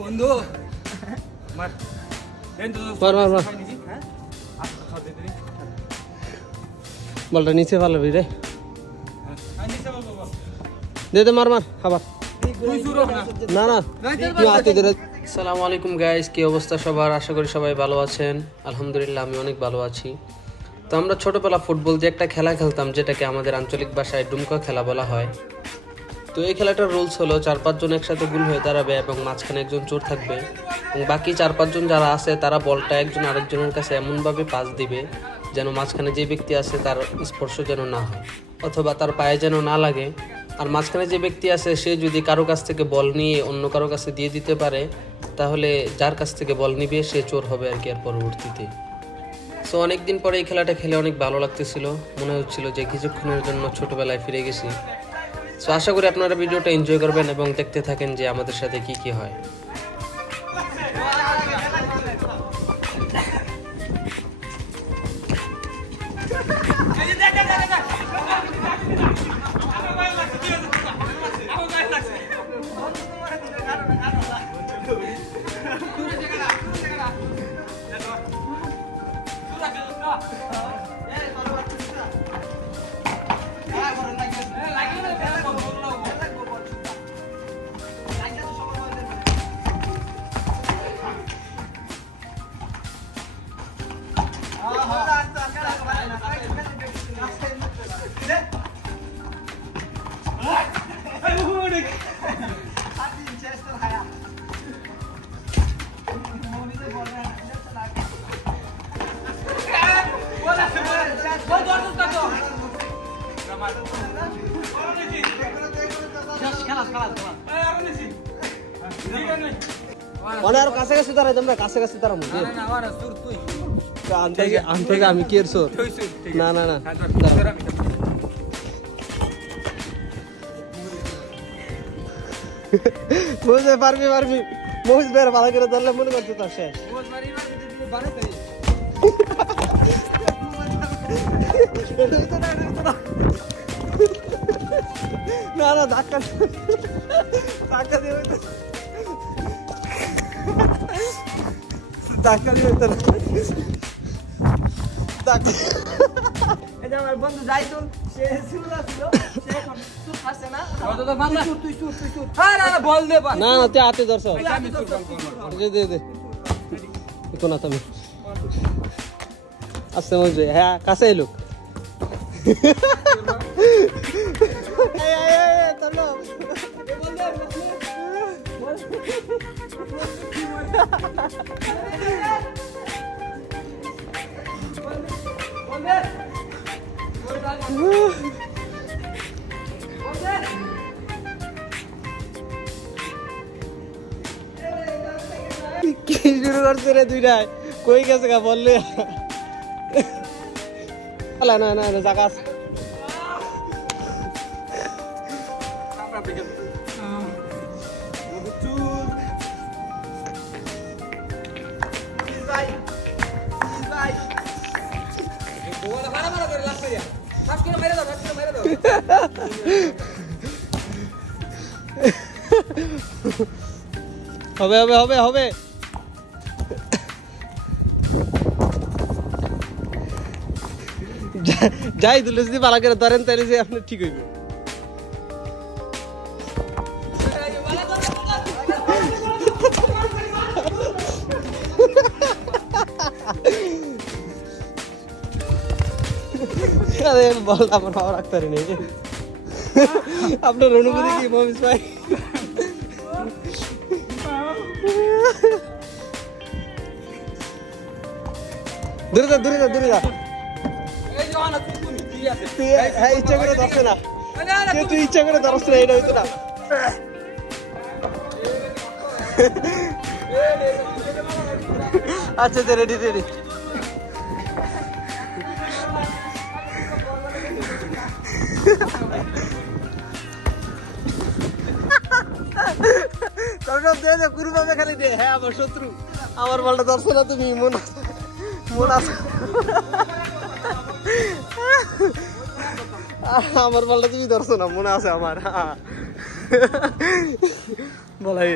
বন্ধু মার বলটা নিচে পালাবি রে দে দে মার মার আবার না না তুই হাতে ধরে। আসসালামু আলাইকুম গাইস, কি অবস্থা সবার? আশা করি সবাই ভালো আছেন। আলহামদুলিল্লাহ আমি অনেক ভালো আছি। তো আমরা ছোটবেলা ফুটবল দিয়ে একটা খেলা খেলতাম, যেটাকে আমাদের আঞ্চলিক ভাষায় ডুমকা খেলা বলা হয়। তো এই খেলাটার রুলস হলো 4-5 জন একসাথে গোল হয়ে দাঁড়াবে এবং মাঝখানে একজন চোর থাকবে এবং বাকি 4-5 জন যারা আছে তারা বলটা একজন আরেকজনের কাছে এমনভাবে পাস দিবে যেন মাঝখানে যে ব্যক্তি আছে তার স্পর্শ যেন না হয় অথবা তার পায়ে যেন না লাগে। আর মাঝখানে যে ব্যক্তি আছে সে যদি কারো কাছ থেকে বল নিয়ে অন্য কারো কাছে দিয়ে দিতে পারে তাহলে যার কাছ থেকে বল নিবে সে চোর হবে আর কি আর পরবর্তীতে। সো অনেকদিন পরে এই খেলাটা খেলে অনেক ভালো লাগতেছিল, মনে হচ্ছিল যে কিছুক্ষণের জন্য ছোটবেলায় ফিরে গেছি। সো আশা করি আপনারা ভিডিওটা এনজয় করবেন এবং দেখতে থাকেন যে আমাদের সাথে কি কি হয়। আর কাছে কাছে দাঁড়াই তোমরা কাছে কাছে দাঁড়াবো থেকে আমি কি এর না না না বুঝতে পারবি পারবি মুখ বের ভালো করে ধরলে মনে করছে তো শেষ। না না ধাক্কা ধাক্কা দিয়ে ধাক্কা দিয়ে আমার বন্ধু যাইতো সে না না তুই হাতে ধরছ না তুমি আসতে বুঝবে। হ্যাঁ কাছে এলো কি শুরু করছে রে দুইটাই কই গেছে গা বললে না না না জায়গা আছে হবে হবে হবে হবে যাই দিল যদি ভালো করে ধরেন তাহলে যে আপনি ঠিক হইবে। বল আমার ভালো রাখতে পারি নাই আপনার অনুভূতি কি মমিস ভাই? দূরে যা দূরে যা দূরে যা ইচ্ছা করে ধরছে না তুই ইচ্ছা করে ধরছ না এটা হইতো না। আচ্ছা রেডি রেডি হ্যাঁ আমার শত্রু আমার বলটা ধরছো না তুমি মন আছে আমার বলটা তুমি ধরছো না মনে আছে আমার বলাই